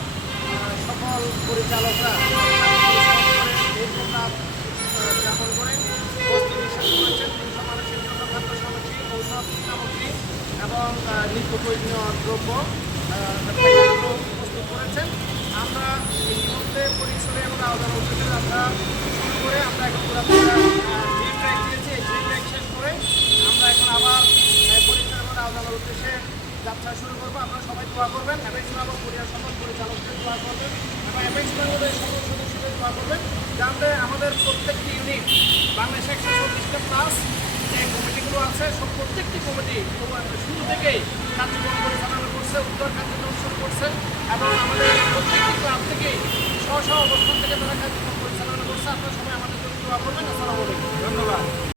উপজেলার সকল পরিচালকরা এই প্রোগ্রাম যাপন করে বস্তু নিষেধ করেছেন। 300 মানুষের জন্য খাদ্য সামগ্রী, ঔষধ সামগ্রী এবং নিত্য প্রয়োজনীয় দ্রব্য প্রস্তুত করেছেন। আমরা ইতিমধ্যে পরিসরে এবং আওতার উদ্যোগের যাত্রা শুরু করে আমরা এখন পুরোপুরি ড্রিম ট্র্যাক দিয়েছি। এই ড্রিম ট্র্যাক শেষ করে আমরা এখন আবার পরিসর এবং আওতার উদ্দেশ্যে যাত্রা শুরু করবো। আপনারা সবাই দোয়া করবেন, অ্যাপেক্স বাংলা পরিবার সকল পরিচালকদের দোয়া করবেন এবং অ্যাপেক্স বাংলাদেশ সকল সদস্যদের দোয়া করবেন, যাতে আমাদের প্রত্যেকটি ইউনিট বাংলাদেশে 124টা প্লাস যে কমিটিগুলো আছে সব প্রত্যেকটি কমিটি শুরু থেকেই কার্যক্রম পরিচালনা করছে, উদ্ধার কার্যক্রম শুরু করছে এবং আমাদের প্রত্যেকটি ক্লাব থেকেই স্ব অবস্থান থেকে তারা কার্যক্রম পরিচালনা করছে। আপনারা সবাই আমাদের জন্য দোয়া করবেন। আসসালামু আলাইকুম, ধন্যবাদ।